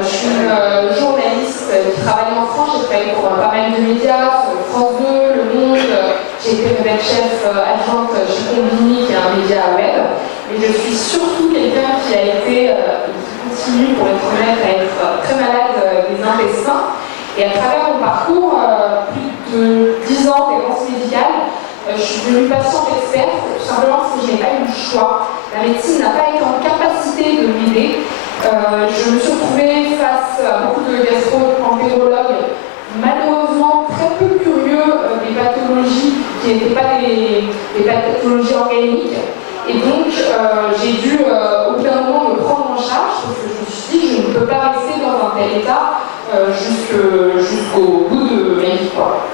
Je suis une journaliste qui travaille en France, j'ai travaillé pour pas mal de médias, sur France 2, Le Monde, j'ai été rédactrice chef adjointe chez Combini, qui est un média web. Mais je suis surtout quelqu'un qui a été, et qui continue, pour être honnête, à être très malade des intestins. Et à travers mon parcours, plus de 10 ans d'errance médicale, je suis devenue patiente experte, tout simplement parce que je n'ai pas eu le choix. La médecine n'a pas été en capacité de m'aider. Je me suis retrouvée face à beaucoup de gastro-entérologues, malheureusement très peu curieux des pathologies qui n'étaient pas des pathologies organiques. Et donc, j'ai dû au bout d'un moment me prendre en charge parce que je me suis dit je ne peux pas rester dans un tel état jusqu'au bout de ma vie, quoi.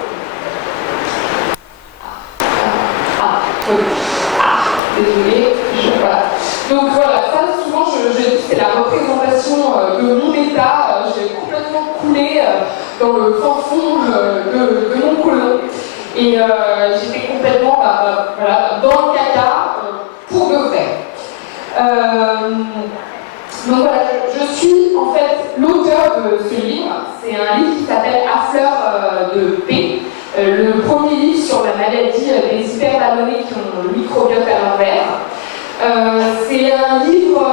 Désolée, voilà. Donc voilà, ça souvent je dis c'est la représentation de mon état. J'ai complètement coulé dans le fin fond de mon côlon. Et j'étais complètement voilà, dans le caca pour de vrai. Donc voilà, je suis en fait l'auteur de ce livre. C'est un livre qui s'appelle À fleur de paix. Le premier livre sur la maladie des hyperballonnés qui ont le microbiote à l'envers. C'est un livre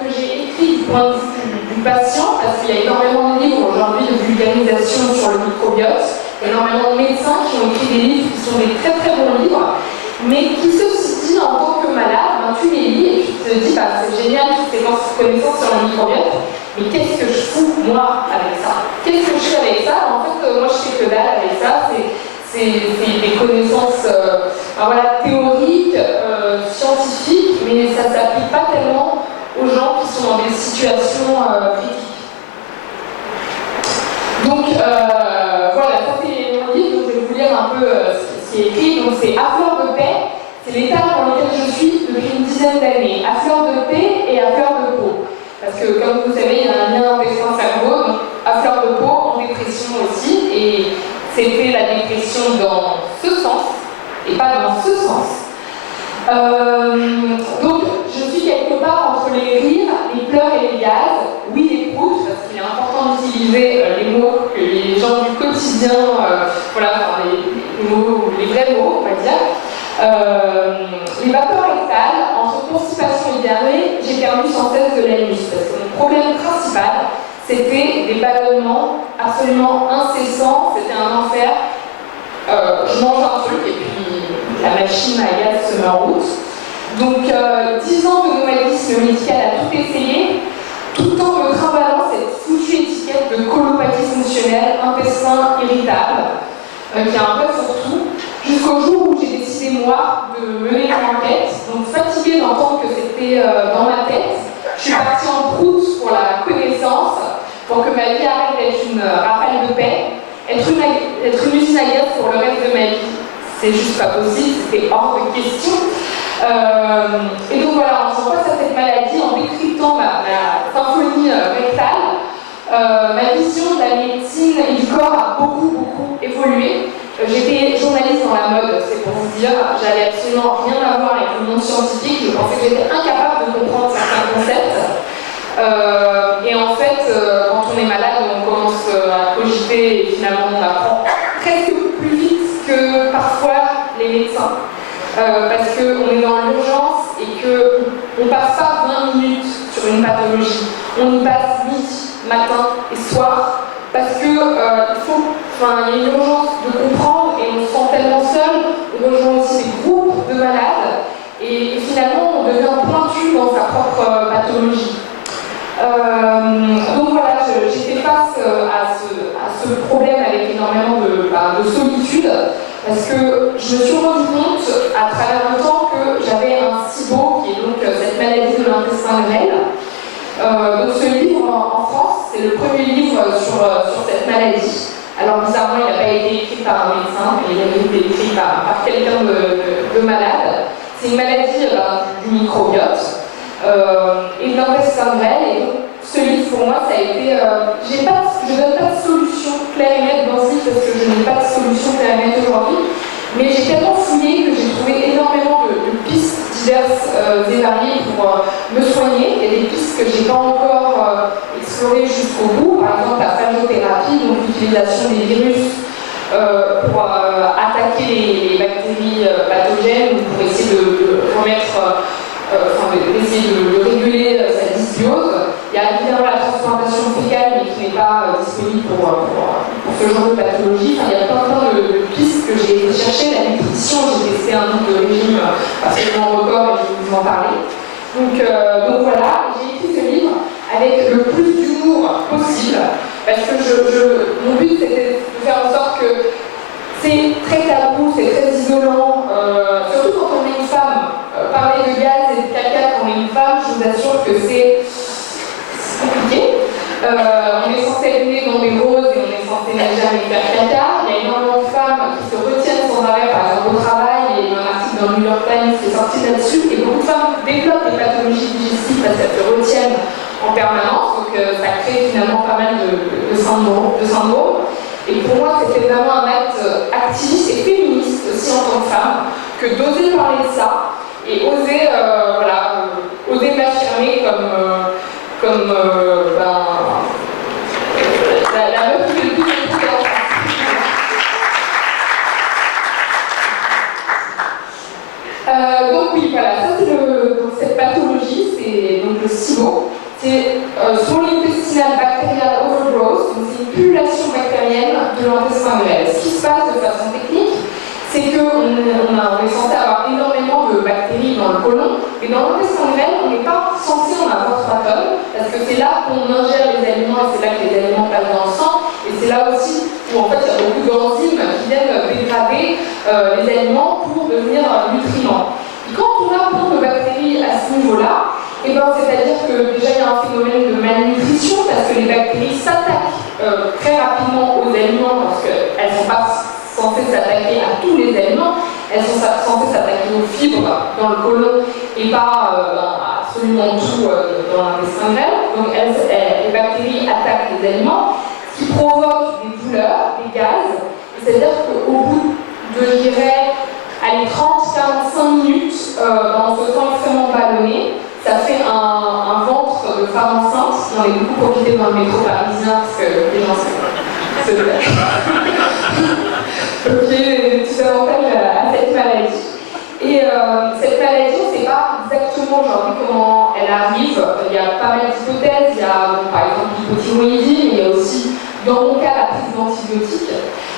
que j'ai écrit du point de vue du patient, parce qu'il y a énormément de livres aujourd'hui de vulgarisation sur le microbiote, énormément de médecins qui ont écrit des livres qui sont des très très bons livres, mais qui se disent en tant que malade, tu les lis et tu te dis c'est génial toutes ces connaissances sur le microbiote, mais qu'est-ce que je fous moi avec ça? Qu'est-ce que je fais avec ça? En fait, moi je fais que dalle avec ça. C'est des connaissances voilà, théoriques, scientifiques, mais ça ne s'applique pas tellement aux gens qui sont dans des situations critiques. Donc voilà, ça c'est mon livre, donc je vais vous lire un peu ce qui est écrit. Donc c'est À fleur de paix, c'est l'état dans lequel je suis depuis une dizaine d'années. À fleur de paix et à fleur de peau. Parce que comme vous savez, il y a un lien intestin-cerveau, donc à fleur de peau, en dépression aussi, et c'était la dépression dans ce sens, et pas dans ce sens. Donc, je suis quelque part entre les rires, les pleurs et les gaz, oui, les proutes, parce qu'il est important d'utiliser les mots que les gens du quotidien, voilà, les vrais mots, on va dire. Les vapeurs rectales, entre constipation et diarrhée, j'ai perdu sans cesse de l'anus, parce que mon problème principal, c'était des ballonnements absolument incessants, c'était un enfer. Je mange un truc et puis la machine à gaz se met en route. Donc 10 ans de nomadisme médical à tout essayer, tout en me trimballant cette foutue étiquette de colopathie fonctionnelle, intestin irritable, qui a un peu fourre-tout, jusqu'au jour où j'ai décidé moi de mener une enquête. Donc fatiguée d'entendre que c'était dans ma tête, je suis partie en proute pour la connaissance, pour que ma vie arrête d'être une rafale de paix, être une usine à gaz pour le reste de ma vie. C'est juste pas possible, c'était hors de question. Et donc voilà, en faisant face à cette maladie, en décryptant ma symphonie rectale, ma vision de la médecine et du corps a beaucoup évolué. J'étais journaliste dans la mode, c'est pour vous dire, j'avais absolument rien à voir avec le monde scientifique, je pensais que j'étais incapable de comprendre certains concepts. Et en fait, quand on est malade, on commence à cogiter et finalement on apprend presque plus vite que parfois les médecins. Parce qu'on est dans l'urgence et qu'on ne passe pas 20 minutes sur une pathologie. On y passe midi, matin et soir parce qu'il y a une urgence de comprendre et on se sent tellement seul. On rejoint aussi des groupes de malades et finalement on devient pointu dans sa propre pathologie. Donc voilà, j'ai fait face à ce problème avec énormément de solitude parce que je me suis rendu compte à travers le temps que j'avais un SIBO qui est donc cette maladie de l'intestin grêle. Donc ce livre en France, c'est le premier livre sur cette maladie. Alors bizarrement, il n'a pas été écrit par un médecin, mais il a été écrit par quelqu'un de malade. C'est une maladie du microbiote et de l'intestin grêle. Et donc ce livre pour moi, ça a été... je ne donne pas de solution claire et nette dans ce livre parce que je n'ai pas de solution claire et nette aujourd'hui. Mais j'ai tellement fouillé que j'ai trouvé énormément de pistes diverses et variées pour me soigner. Il y a des pistes que je n'ai pas encore explorées jusqu'au jusqu'au bout. Par exemple, la phagiothérapie, donc l'utilisation des virus pour attaquer les bactéries pathogènes ou pour essayer de remettre, d'essayer de réguler sa dysbiose. Il y a évidemment la transplantation fécale, mais qui n'est pas disponible pour ce genre de pathologie. Enfin, il y a plein de pistes que j'ai été chercher. La nutrition, j'ai testé un nombre de régimes absolument record et je vais vous en parler. Donc voilà, j'ai écrit ce livre avec le plus d'humour possible, parce que mon but c'était de faire en sorte que c'est très tabou, c'est très isolant, surtout quand on est une femme. Parler de gaz et de caca quand on est une femme, je vous assure que c'est compliqué. On est censé être né dans des roses et on est censé ne jamais faire caca. Il y a énormément de femmes qui se retiennent sans arrêt, par exemple au travail. Il y a eu un article dans le New York Times qui est sorti là-dessus, et beaucoup de femmes développent des pathologies digestives parce qu'elles se retiennent en permanence, donc ça crée finalement pas mal de syndromes. Et pour moi, c'était vraiment un acte activiste et féministe aussi en tant que femme, que d'oser parler de ça et oser, oser m'affirmer comme la meuf qui fait le plus de trucs en France. Donc oui, voilà, ça c'est cette pathologie, c'est donc le SIBO. C'est Small Intestinal Bacterial Overgrowth, donc c'est une pullulation bactérienne de l'intestin grêle. Ce qui se passe de façon technique, c'est qu'on est censé avoir énormément de bactéries dans le côlon, mais dans l'intestin grêle, on n'est pas censé en avoir 3 tonnes, parce que c'est là qu'on ingère les aliments et c'est là que les aliments passent dans le sang, et c'est là aussi où en fait il y a beaucoup d'enzymes qui viennent dégrader les aliments pour devenir nutriments. Et quand on a plein de bactéries à ce niveau-là, c'est-à-dire que déjà il y a un phénomène de malnutrition parce que les bactéries s'attaquent très rapidement aux aliments parce qu'elles ne sont pas censées s'attaquer à tous les aliments, elles sont censées s'attaquer aux fibres dans le côlon et pas absolument tout dans l'intestin grêle. Donc les bactéries attaquent les aliments, ce qui provoque des douleurs, des gaz. C'est-à-dire qu'au bout de, je dirais, 30-45 minutes dans ce temps extrêmement ballonné, ça fait un ventre de femme enceinte. On est beaucoup profité dans le métro parisien parce que les gens se donc il y a des petits avantages à cette maladie. Et cette maladie, on ne sait pas exactement aujourd'hui comment elle arrive. Il y a pas mal d'hypothèses. Il y a par exemple l'hypothyroïdie, mais il y a aussi, dans mon cas, la prise d'antibiotiques.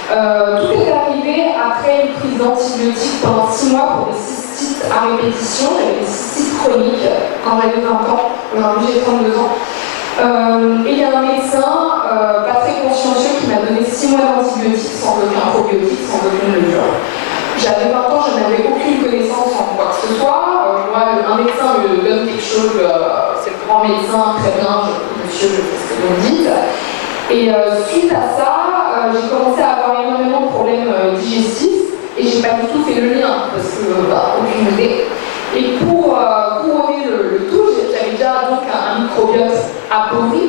Tout est arrivé après une prise d'antibiotiques pendant 6 mois pour des cystites à répétition. J'avais des cystites chroniques quand j'avais 20 ans. Aujourd'hui, j'ai 32 ans. Et il y a un médecin pas très consciencieux qui m'a donné 6 mois d'antibiotiques sans aucun probiotique, sans aucune mesure. J'avais 20 ans, je n'avais aucune connaissance en quoi que ce soit. Moi, un médecin me donne quelque chose, c'est le grand médecin, très bien, monsieur, je sais ce que vous me dites. Et suite à ça, j'ai commencé à avoir énormément de problèmes digestifs et j'ai pas du tout fait le lien parce que aucune idée. Et pour couronner le tout, j'avais déjà donc un microbiote appauvri.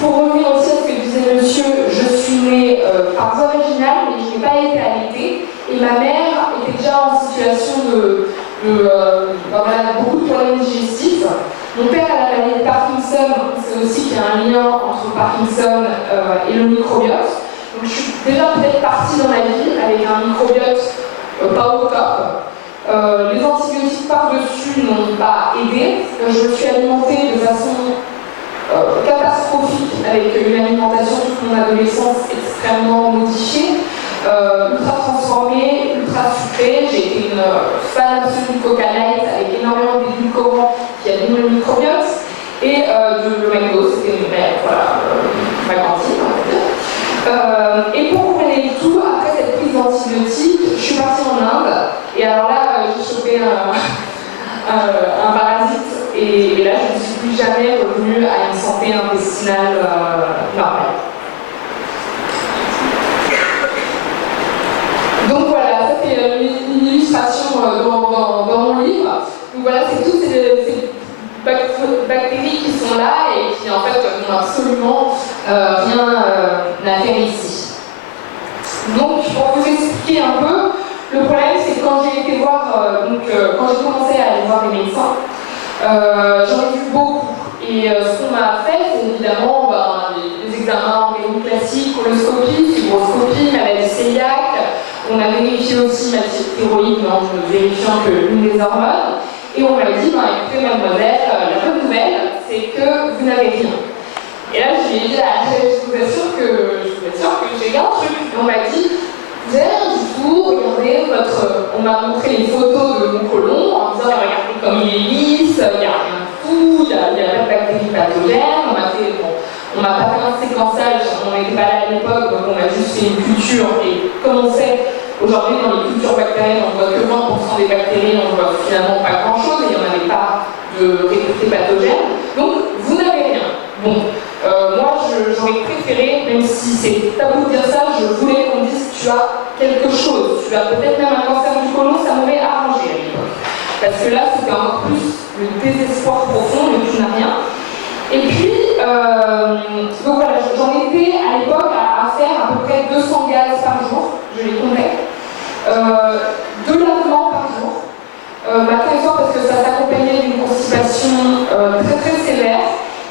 Pour revenir aussi à ce que disait monsieur, je suis née par voie vaginale, mais je n'ai pas été allaitée. Et ma mère était déjà en situation beaucoup de problèmes digestifs. Mon père a la maladie de Parkinson, on sait aussi qu'il y a un lien entre Parkinson et le microbiote. Donc je suis déjà peut-être partie dans la vie avec un microbiote pas au top. Les antibiotiques par-dessus n'ont pas aidé. Je me suis alimentée de façon catastrophique avec une alimentation toute mon adolescence extrêmement modifiée, ultra transformée, ultra sucrée. J'ai été une fan absolue de Coca Light avec énormément d'édulcorants qui abîment le microbiote et de McDo, c'était ma cantine, on va dire. Et pour couronner le tout, après cette prise d'antibiotiques, je suis partie en Inde et alors là j'ai chopé un parasite et là je ne suis plus jamais revenue à une santé intestinale normale. Donc voilà, ça c'est une illustration dans mon livre. Donc voilà, c'est toutes ces bactéries qui sont là et qui en fait n'ont absolument rien à faire ici. Donc pour vous expliquer un peu, le problème c'est que quand j'ai été voir, quand j'ai commencé à aller voir des médecins, j'en ai vu beaucoup. Et ce qu'on m'a fait, c'est évidemment aussi coloscopie, fibroscopie, maladie cœliaque. On a vérifié aussi ma thyroïde en vérifiant que l'une des hormones. Et on m'a dit, ben, écoutez mademoiselle, la bonne nouvelle, c'est que vous n'avez rien. Et là, je lui ai dit, ah, je vous assure que j'ai un truc. Et on m'a dit, vous avez rien du tout, regardez votre... On m'a montré les photos de mon côlon en disant, regardez comme il est lisse, il n'y a rien du tout, il n'y a pas de bactéries pathogènes. On m'a pas fait un séquençage, on n'était pas là à l'époque, donc on a juste fait une culture. Et comme on sait, aujourd'hui dans les cultures bactériennes, on voit que 20% des bactéries, on voit finalement pas grand-chose, et il n'y en avait pas de répétés pathogènes. Donc, vous n'avez rien. Bon, moi, j'aurais préféré, même si c'est tabou de dire ça, je voulais qu'on dise tu as quelque chose, tu as peut-être même un cancer du côlon, ça m'aurait arrangé à l'époque. Parce que là, c'était encore plus le désespoir profond, mais tu n'as rien. Et puis, donc voilà, j'en étais à l'époque à faire à peu près 200 gaz par jour, je les comptais, 2 lavements par jour, matin et soir parce que ça s'accompagnait d'une constipation très très sévère.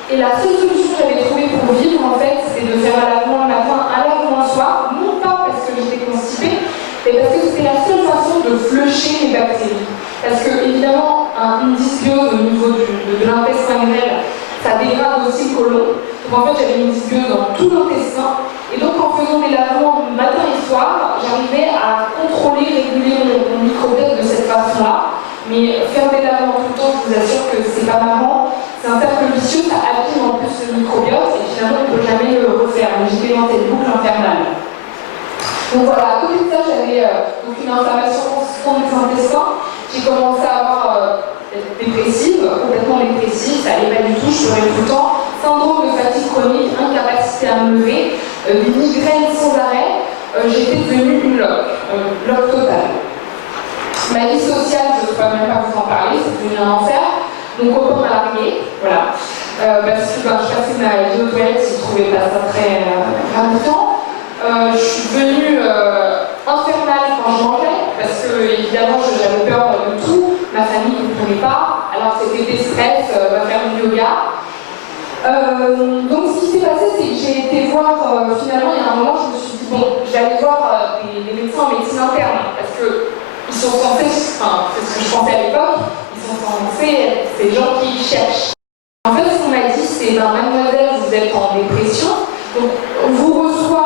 Et la seule solution que j'avais trouvée pour vivre, en fait, c'était de faire un lavement le matin, un lavement le soir, non pas parce que j'étais constipée, mais parce que c'était la seule façon de flusher les bactéries. Parce que, évidemment, une dysbiose au niveau de l'intestin grêle, ça dégrade aussi le côlon. Donc en fait, j'avais une dysbiose dans tout l'intestin. Et donc en faisant des lavements matin et soir, j'arrivais à contrôler, réguler mon microbiote de cette façon-là. Mais faire des lavements tout le temps, je vous assure que c'est pas marrant. C'est un cercle vicieux, ça abîme en plus le microbiote et finalement on ne peut jamais le refaire. Mais j'étais dans cette boucle infernale. Donc voilà, à côté de ça, j'avais une inflammation consistante des intestins. J'ai commencé à avoir dépressive, complètement dépressive, ça allait pas du tout, je pleurais tout le temps. Syndrome de fatigue chronique, incapacité à me lever, des migraines sans arrêt. J'étais devenue une loque totale. Ma vie sociale, je ne peux même pas vous en parler, c'est devenu un enfer. Mon copain m'a larguée, voilà. Parce que je passais ma vie aux toilettes, je ne trouvais pas ça très ravisant. Je suis devenue infernale quand je mangeais, parce que évidemment j'avais peur de tout, ma famille ne comprenait pas, alors c'était des stress, va faire du yoga. Donc ce qui s'est passé, c'est que j'ai été voir, finalement il y a un moment je me suis dit, bon, j'allais voir des médecins en médecine interne, parce que ils sont censés, enfin c'est ce que je pensais à l'époque, ils sont censés être ces gens qui cherchent. En fait ce qu'on m'a dit c'est, ben mademoiselle, vous êtes en dépression, donc vous